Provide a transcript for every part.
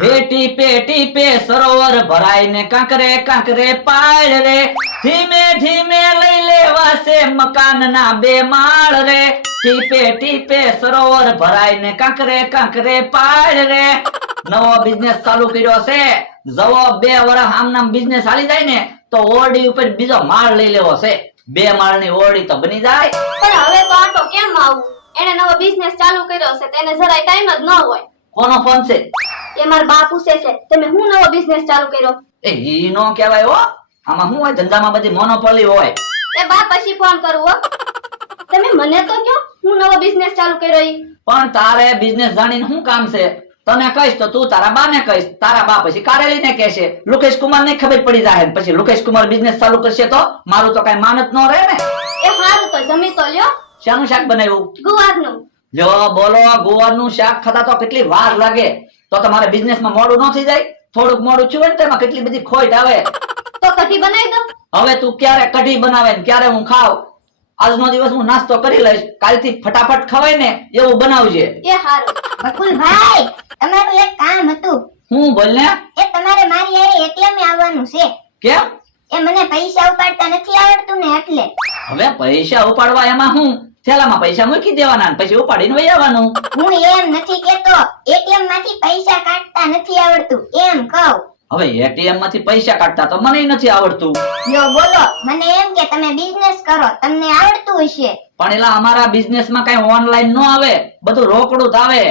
હે ટીપે ટીપે સરોવર ભરાય ને કાંકરે કાંકરે પાળ રે, ધીમે ધીમે લઈ લેવાશે મકાન ના 2 માળ રે, ટીપે ટીપે સરોવર ભરાય ને કાંકરે કાંકરે પાળ રે. નવો બિઝનેસ ચાલુ કર્યો છે, જવો 2 વર્ષ આમ નામ બિઝનેસ ચાલી જાય ને તો ઓરડી ઉપર બીજો માળ લઈ લેવો છે. 2 માળની ઓરડી તો બની જાય. પણ હવે તો આટો કેમ આવું? એને નવો બિઝનેસ ચાલુ કર્યો છે તેને જરાય ટાઈમ જ ન હોય. કોનો ફોન છે? એ મારા બા પૂછે છે તમે હું નવો બિઝનેસ ચાલુ કર્યો? એ ઈ નો કહેવાય હો. આમાં શું હોય, ધંધામાં બધી મોનોપોલી હોય. એ બા પછી ફોન કરું હો. તમે મને તો કહો હું નવો બિઝનેસ ચાલુ કર્યો ઈ. પણ તારે બિઝનેસ જાણીને શું કામ છે? તને કહીશ તો તું તારા બાને કહીશ, તારા બા પછી કારેલીને કહેશે, લુકેશ કુમાર ને ખબર પડી જાય, પછી લુકેશ કુમાર બિઝનેસ ચાલુ કરશે તો મારું તો કઈ માનત ન રહે ને. એ હારું તો જમી તો લ્યો. શાનું શાક બનાવ્યું? ગુવારનું. જો બોલો, ગુવારનું શાક ખાતા તો કેટલી વાર લાગે, તો તમારે બિઝનેસ માં મોડું ન થઈ જાય? થોડુંક મોડું થયું ને તેમાં કેટલી બધી ખોટ આવે. તો કઢી બનાવી દો. હવે તું ક્યારે કઢી બનાવે ને ક્યારે હું ખાવ? આજનો દિવસ હું નાસ્તો કરી લઈશ, કાલથી ફટાફટ ખવાય ને એવું બનાવજે. એ હારું. બકુલભાઈ, તમારું એક કામ હતું. હું બોલ ને. એ તમારે મારી હારે એટીએમ આવવાનું છે. કેમ? એ મને પૈસા ઉપાડતા નથી આવડતું ને એટલે. હવે પૈસા ઉપાડવા એમાં હું? થેલામાં પૈસા મૂકી દેવાના ને પછી ઉપાડીને વહી આવવાનું. હું એમ નથી કેતો, એટીએમ માંથી પૈસા કાઢતા નથી આવડતું એમ કહું. હવે એટીએમ માંથી પૈસા કાઢતા તો મને નથી આવડતું. યો બોલો, મને એમ કે તમે બિઝનેસ કરો, તમને આવડતું હશે. પણ એલા અમારા બિઝનેસ માં કઈ ઓનલાઈન નો આવે, બધું રોકડું જ આવે.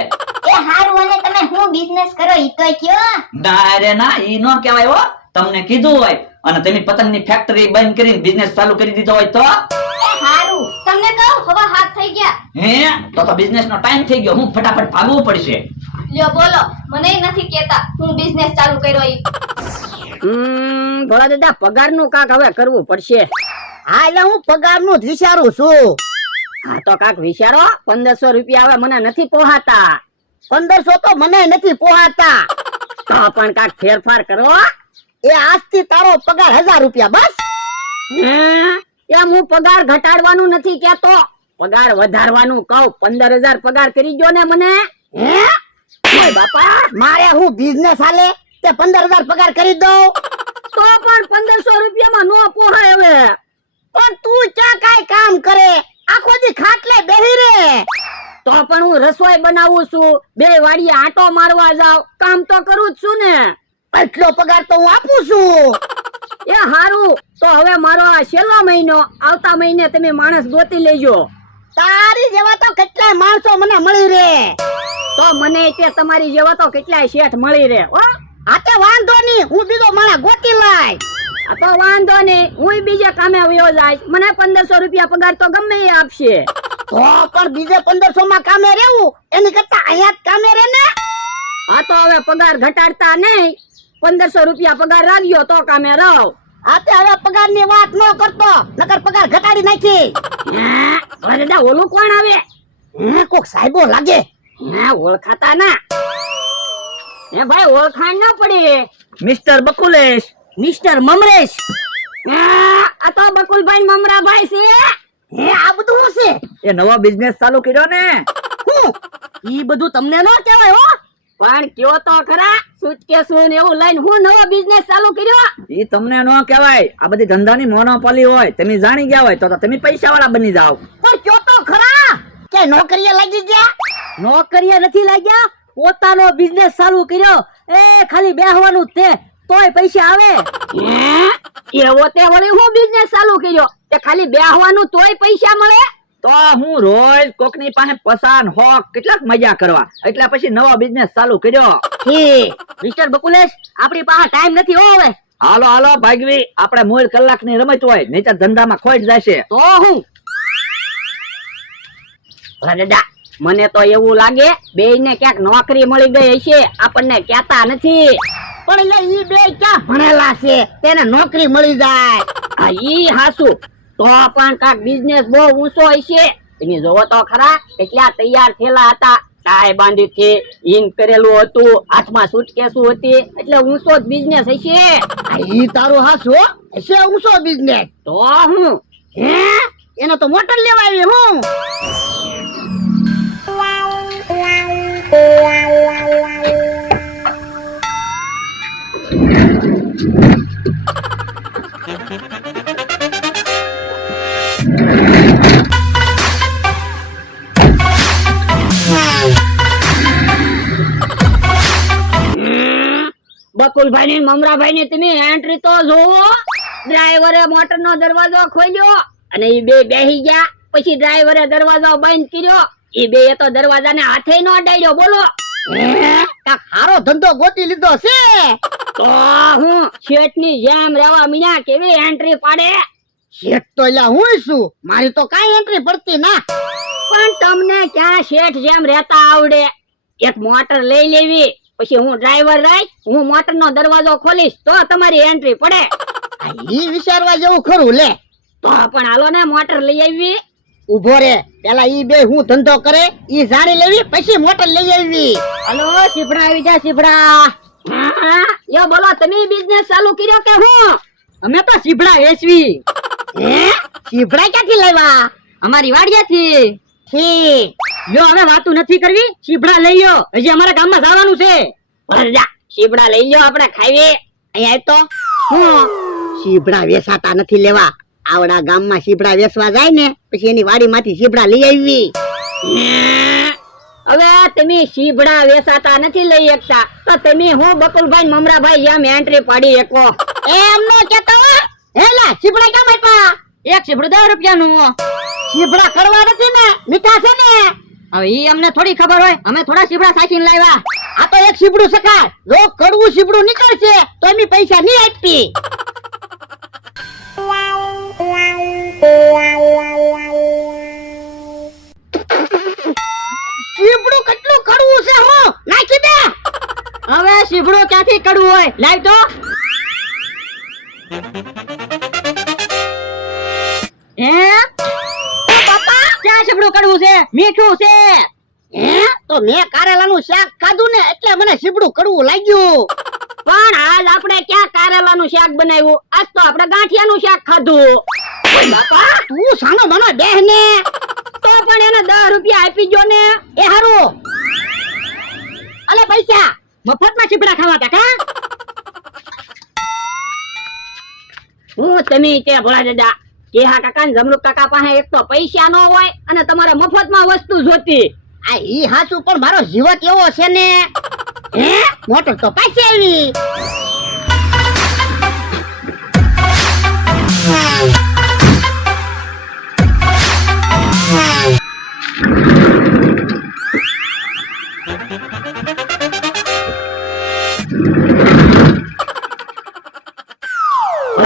એ હારું, અને તમે હું બિઝનેસ કરો ઈ તો કયો. ના રે ના, ઈ નો કહેવાય હો. તમને કીધું હોય અને તમે પતંગની ફેક્ટરી બંધ કરીને બિઝનેસ ચાલુ કરી દીધો હોય તો? એ હારું. તમને કહું હવા હાથ થઈ ગયા. હે તો બિઝનેસ નો ટાઈમ થઈ ગયો, હું ફટાફટ ભાગવું પડશે. લ્યો બોલો, મને નથી કેતા હું બિઝનેસ ચાલુ કર્યો ઈ. ભોળા દાદા, પગારનું કાક હવે કરવું પડશે. હા, એટલે હું પગારનું જ વિચારું છું. હા તો કાક વિચારો. 1500 રૂપિયા હવે મને નથી પોહાતા. 1500 તો મને નથી પોહાતા. તો પણ કાક ફેરફાર કરો. એ આજથી તારો પગાર 1000 રૂપિયા બસ. એમ હું પગાર ઘટાડવાનું નથી કેતો, પગાર વધારવાનું કહું. 15000 પગાર કરી ગયો ને મને. હે ઓય બાપા, મારે હું બિઝનેસ હાલે તે 15000 પગાર કરી દઉં. તો પણ 1500 રૂપિયામાં નો પોહાય હવે. પણ તું ક્યાં કાઈ કામ કરે? આખો દી ખાટલે બેહી રે. તો પણ હું રસોઈ બનાવું છું, 2 વાડીએ આંટો મારવા જાવ, કામ તો કરું જ છું ને. એટલો પગાર તો હું આપું છું. એ હારું, તો હવે મારો આ છેલ્લો મહિનો, આવતા મહિને તમે માણસ ગોતી લેજો. તારી જેવા તો કેટલાય માણસો મને મળી રે. તો મને તે તમારી જેવા તો કેટલાય શેઠ મળી રે. હો આતે વાંધો નહીં, હું બીજો માણસ ગોતી લાય. આ તો વાંધો નહીં, હું બીજે કામે વયો જાય, મને 1500 રૂપિયા પગાર તો ગમે એ આપશે. તો પણ બીજે 1500 માં કામે રહેવું એની કરતા અહીંયા જ કામે રહે ને. આ તો હવે પગાર ઘટાડતા નહીં, 1500 રૂપિયા પગાર રાખ્યો તો કામે રહો. આતે હવે પગાર ની વાત ન કરતો, નકર પગાર ઘટાડી નાખી. હવે દાદા ઓલું કોણ આવે? કોક સાહેબો લાગે. ઓળખાતા ના. હે ભાઈ, ઓળખાણ ના પડે. મિસ્ટર બકુલેશ. મિસ્ટર મમરેશ. આ તો બકુલભાઈ મમરાભાઈ છે. હે આ બધું શું છે? એ નવો બિઝનેસ ચાલુ કર્યો ને. હું ઈ બધું તમને ન કહેવાય હો. પણ કયો તો ખરા, સુટકેસ ને એવું લઈને હું નવો બિઝનેસ ચાલુ કર્યો. ઈ તમને ન કહેવાય. આ બધી ધંધાની મોનોપોલી હોય, તમે જાણી ગયા હોય તો તમે પૈસા વાળા બની જાવ. પણ કયો તો ખરા કે નોકરીએ લાગી ગયા? નોકરીએ નથી લાગ્યા, પોતાનો બિઝનેસ ચાલુ કર્યો. એ ખાલી બેહવાનું જ તે, તોય પૈસા આવે. એવો તે વળી હું બિઝનેસ ચાલુ કર્યો તે ખાલી બેહવાનું તોય પૈસા મળે? તો હું રોજ કોકની પાસે પસાન હોક કેટલાક મજા કરવા, એટલે પછી નવો બિઝનેસ ચાલુ કર્યો. મિસ્ટર બકુલેશ, આપણી પાસે ટાઈમ નથી હો હવે. હાલો હાલો ભાગવી, આપણે મૂળ કલાકની રમત હોય, નહીતર ધંધામાં ખોટ જશે. તો હું દાદા, મને તો એવું લાગે બેયને ક્યાંક નોકરી મળી ગઈ હશે, આપણને કહેતા નથી. પણ એટલે ઈ બે ક્યાં ભણેલા છે તેને નોકરી મળી જાય? આ ઈ હાસુ, તો પણ કાક બિઝનેસ બહુ ઊંચો હશે. તમે જોવો તો ખરા, કેટલા તૈયાર થયેલા હતા, ટાઈ બાંધી છે, ઇન કરેલું હતું, હાથમાં સુટકેસું હતી, એટલે ઊંચો જ બિઝનેસ હશે. ઈ તારું હાસુ હશે ઊંચો બિઝનેસ. તો હું હે એનો તો મોટર લેવા આવી હું. બકુલભાઈ ની મમરાભાઈ ની તમે એન્ટ્રી તો જોવો. ડ્રાઈવરે મોટર નો દરવાજો ખોલ્યો અને એ બે બેહી ગયા. પછી ડ્રાઈવરે દરવાજો બંધ કર્યો. એ બે તો દરવાજાને હાથે નો અડાડ્યો. બોલો કાંઈક હારો ધંધો ગોતી લીધો છે. તો હું શેઠ ની જેમ રેવા મીના કેવી એન્ટ્રી પાડે. શેઠ તો એલા હું છું, મારી તો કાંઈ એન્ટ્રી પડતી ના. પણ તમને ક્યાં શેઠ જેમ રહેતા આવડે. એક મોટર લઈ લેવી, પછી હું ડ્રાઈવર રહીશ, હું મોટર નો દરવાજો ખોલીશ તો તમારી એન્ટ્રી પડે. આ ઈ વિચારવા જેવું ખરું લે. તો પણ હાલો ને મોટર લઈ આવી. ઉભો રે, પેલા ઈ બે હું ધંધો કરે ઈ જાણી લેવી, પછી મોટર લઈ આવી. હાલો સીપડા આવી જા સીપડા. યો બોલો તમે બિઝનેસ ચાલુ કર્યો કે હું? અમે તો સીપડા વેચવી. હે સીભડા ક્યાંથી લાવ્યા? અમારી વાડિયાથી. ઠીક. યો હવે વાતું નથી કરવી, સીપડા લઈ લ્યો, હજી અમારા ગામમાં જવાનું છે. ભરજા સીપડા લઈ લ્યો, આપણે ખાઈએ. અહીંયા આય તો હું સીભડા વેચાતા નથી લેવા. આવડા ગામમાં સીભડા વેચવા જાય ને પછી એની વાડીમાંથી સીભડા લઈ આવી. હવે તમે સીભડા વેચાતા નથી લઈ શકતા તો તમે હું બકુલભાઈ ને મમરાભાઈ એમ એન્ટ્રી પાડી શકો. એમ નો કેતો હો. હેલા સીભડા કેમ આપ્યા? એક સીભડું 10 રૂપિયાનું. સીભડા કડવા નથી ને, મીઠા છે ને. હવે ઈ અમને થોડી ખબર હોય, અમે થોડા સીભડા સાચીને લાવ્યા. આ તો એક સીભડું સખાય, જો કડવું સીભડું નીકળશે તો એમી પૈસા નહીં આપી. સીભડું કેટલું કડવું છે, હું નાખી દે. હવે સીભડું ક્યાંથી કડવું હોય, લાવ તો. હે ઓ બાપા, ક્યાં સીભડું કડવું છે? મીઠું છે. હે તો મેં કારેલાનું શાક ખાધું ને એટલે મને સીભડું કડવું લાગ્યું. પણ આજ આપણે ક્યાં કારેલાનું શાક બનાવ્યું? આજ તો આપણે ગાંઠિયાનું શાક ખાધું. ઓય બાપા, તું સાનો મનો બેહ ને. તો પણ એને 10 રૂપિયા આપી જો ને. એ હારું, અલે પૈસા. મફતમાં ચીપડા ખાવા કા? હું તમે તે ભોળા દાદા કેહા કાકા ને જમરૂક કાકા પાસે એક તો પૈસા ન હોય અને તમારે મફતમાં વસ્તુ જોતી. આ ઈ હાચું, પણ મારો જીવત એવો છે ને. હે મોટર તો પાછી આવી.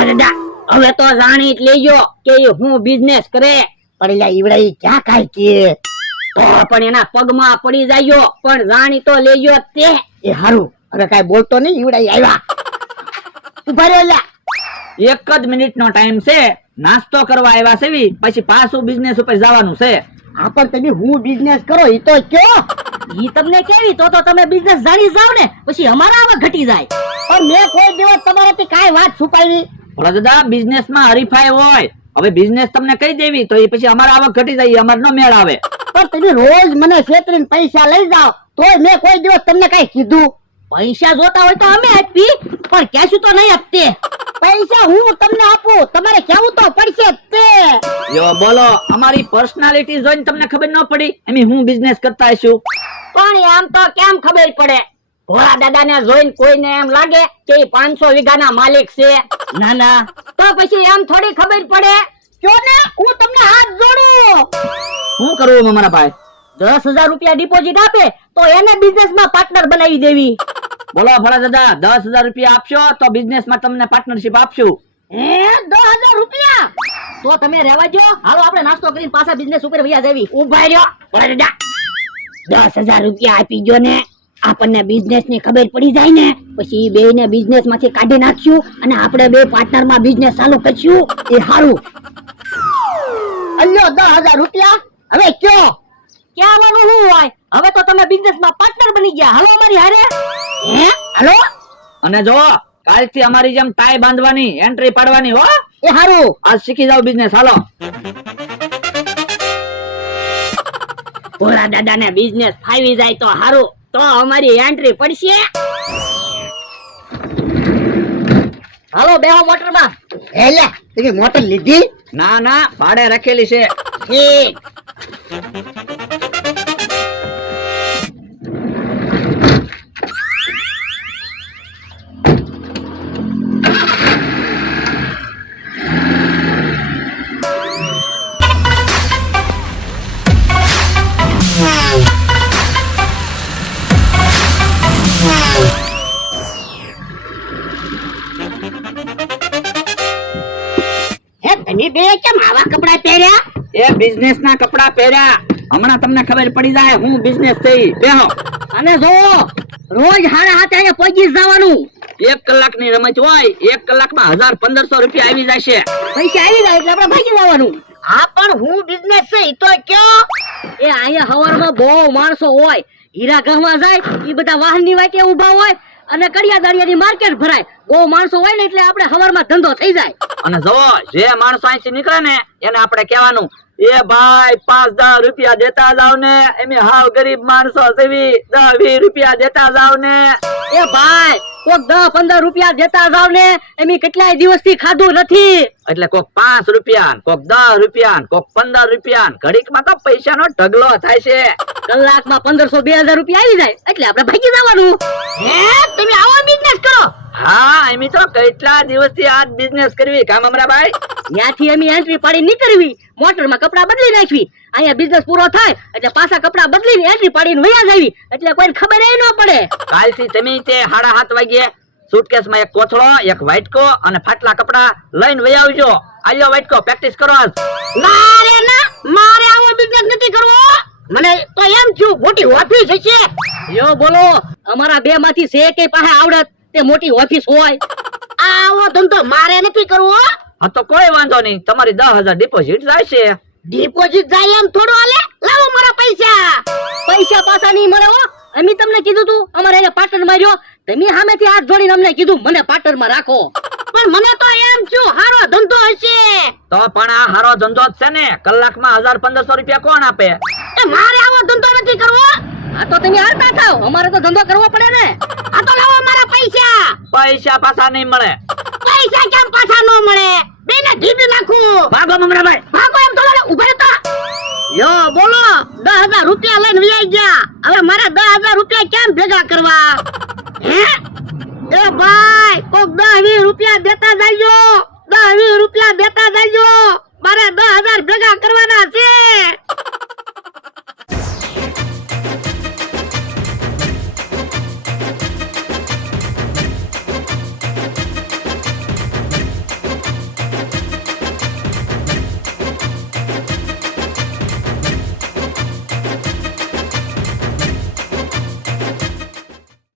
દાદા હવે તો જાણી જ લેજો કે એ હું બિઝનેસ કરે. પણ એલા ઈવડા ઈ ક્યાં કાઈ કે. તો પણ એના પગમાં પડી જાયો, પણ જાણી તો લેજો તે. એ હારું, હવે કાઈ બોલતો નહીં. ઈવડા ઈ આવ્યા. ઉભા રહ્યો લ્યા. 1 જ મિનિટનો ટાઈમ છે, નાસ્તો કરવા આવ્યા છે, પછી પાછું બિઝનેસ ઉપર જવાનું છે. આ પણ તમે હું બિઝનેસ કરો ઈ તો કયો. ઈ તમને કેવી તો તમે બિઝનેસ જાણી જાવ ને પછી અમારા આવા ઘટી જાય. પણ મેં કોઈ દિવસ તમારાથી કાઈ વાત છુપાવી. ભોળા દાદા, બિઝનેસ માં હરીફાઈ હોય. હવે બિઝનેસ તમને કહી દેવી તો એ પછી અમારા આવક ઘટી જાય, અમાર નો મેળ આવે. પણ તમે રોજ મને છેતરીને પૈસા લઈ જાઓ તોય મેં કોઈ દિવસ તમને કઈ કીધું? પૈસા જોતા હોય તો અમે આપી, પણ કેશું તો નહીં આપતે. પૈસા હું તમને આપું, તમારે કેવું તો પડશે જ તે. યો બોલો, અમારી પર્સનાલિટી જોઈને તમને ખબર ન પડી એમ હું બિઝનેસ કરતા હશું? પણ આમ તો કેમ ખબર પડે? ભોળા દાદા ને જોઈને કોઈને એમ લાગે કે 500 વીઘાના માલિક છે. ના ના, તો પછી એમ થોડી ખબર પડે. કયો ને, હું તમને હાથ જોડું. શું કરવું અમારા ભાઈ? 10,000 રૂપિયા ડિપોઝિટ આપે તો એને બિઝનેસ માં પાર્ટનર બનાવી દેવી. બોલો ભોળા દાદા, 10,000 રૂપિયા આપશો તો બિઝનેસ માં તમને પાર્ટનરશિપ આપશું. હે 10,000 રૂપિયા? તો તમે રહેવા દો, હાલો આપણે નાસ્તો કરીને પાછા બિઝનેસ ઉપર વયા જવી. ઉભા રહ્યો ભોળા દાદા, 10,000 રૂપિયા આપી જો ને, આપણને બિઝનેસ ની ખબર પડી જાય ને પછી બે ને બિઝનેસ માંથી કાઢી નાખશું અને આપણે બે પાર્ટનર માં બિઝનેસ ચાલુ કરશું. એ હારું. અલ્યો 10,000 રૂપિયા. હવે કયો ક્યાં આવવાનું શું હોય? હવે તો તમે બિઝનેસ માં પાર્ટનર બની ગયા, હાલો અમારી હારે. હે હાલો. અને જો કાલથી અમારી જેમ ટાઈ બાંધવાની, એન્ટ્રી પાડવાની હો. એ હારું. આજ શીખી જાવ બિઝનેસ, હાલો. ભોળા દાદા ને બિઝનેસ ફાવી જાય તો હારું, તો અમારી એન્ટ્રી પડશે. હાલો બેહો મોટર માં. હે લે, તમે મોટર લીધી? ના ના, ભાડે રાખેલી છે. ઠીક. હે તમે બે કેમ આવા કપડા પહેર્યા? એ બિઝનેસ ના કપડા પહેર્યા. હમણાં તમને ખબર પડી જાય હું બિઝનેસ થઈ. બેહો. અને જો રોજ હારા હાથે અહીંયા પહોંચી જ જવાનું. 1 કલાકની રમત હોય, 1 કલાકમાં 1500 રૂપિયા આવી જશે. પૈસા આવી જાય એટલે આપણે ભાગી જવાનું. હા પણ હું બિઝનેસ છે ઈ તો કયો. એ અહીંયા હવારમાં બહુ માણસો હોય, હીરા ગહવા જાય, ઈ બધા વાહનની વાટે ઊભા હોય અને કડિયાદારિયાની માર્કેટ ભરાય. બહુ માણસો હોય ને એટલે આપણે હવારમાં ધંધો થઈ જાય. અને જો જે માણસો અહીંથી નીકળે ને એને આપણે કહેવાનું, એ ભાઈ 5-10 રૂપિયા દેતા જાવ ને, એમે હાવ ગરીબ માણસો સેવી 10-20 રૂપિયા દેતા જાવ ને. એ ભાઈ કોક 10-15 રૂપિયા દેતા જાવ ને, એમ કેટલાય દિવસથી ખાધું નથી. એટલે કોક 5 રૂપિયા, કોક 10 રૂપિયા, કોક 15 રૂપિયા, ઘડીકમાં તો પૈસાનો ઢગલો થાય છે. કલાકમાં 1500-2000 રૂપિયા આવી જાય એટલે આપણે ભાગી જવાનું. હે તમે આવો બિઝનેસ કરો? હા, એમ તો કેટલા દિવસથી આ બિઝનેસ કરવી કામ અમરાભાઈ. ત્યાંથી અમે એન્ટ્રી પાડી નીકળવી, મોટરમાં કપડા બદલી નાખવી. અહીંયા બિઝનેસ પૂરો થાય એટલે પાછા કપડા બદલીને એન્ટ્રી પાડીને વયા જાવી એટલે કોઈને ખબર ન પડે. કાલથી તમે તે 7:30 વાગ્યે સુટકેસમાં એક કોથળો, એક વાઇટકો અને ફાટલા કપડા લઈને વહી આવજો. આલ્યો વાઇટકો, પ્રેક્ટિસ કરો આજ. ના રે ના, મારે આવો બિઝનેસ નથી કરવો. મને તો એમ થયું મોટી ઓફિસ હશે. યો બોલો, અમારા બે માંથી છે કે પાસે આવડત તે મોટી ઓફિસ હોય. આવો ધંધો મારે નથી કરવો. હા તો કોઈ વાંધો નહીં, તમારી 10,000 ડિપોઝિટ જાય છે. ડિપોઝિટ જાય એમ થોડો હાલે. લાવો મારા પૈસા. પૈસા પાછા નહીં મળે હો. અમે તમને કીધું તું અમારે એને પાર્ટનર માર્યો, તમે સામેથી હાથ જોડીને અમને કીધું મને પાર્ટનર માં રાખો. પણ મને તો એમ છું હારો ધંધો હશે. તો પણ આ હારો ધંધો જ છે ને, કલાકમાં 1,500 રૂપિયા કોણ આપે? એ મારે આવો ધંધો નથી કરવો. આ તો તમે હાલતા થાવ, અમારે તો ધંધો કરવો પડે ને. આ તો લાવો મારા પૈસા. પૈસા પાછા નહીં મળે. પૈસા કેમ પાછા ન મળે? બેને ઢીબી નાખું. ભાગો મમરાભાઈ, ભાગો એમ તો ઉભા રહેતા. યો બોલો, 10,000 રૂપિયા લઈને વ્યાઈ ગયા. હવે મારા 10,000 રૂપિયા કેમ ભેગા કરવા? હે એ ભાઈ કોક 10-20 રૂપિયા દેતા જાજો. 10-20 રૂપિયા દેતા જાજો. મારે 10,000 ભેગા કરવાના છે.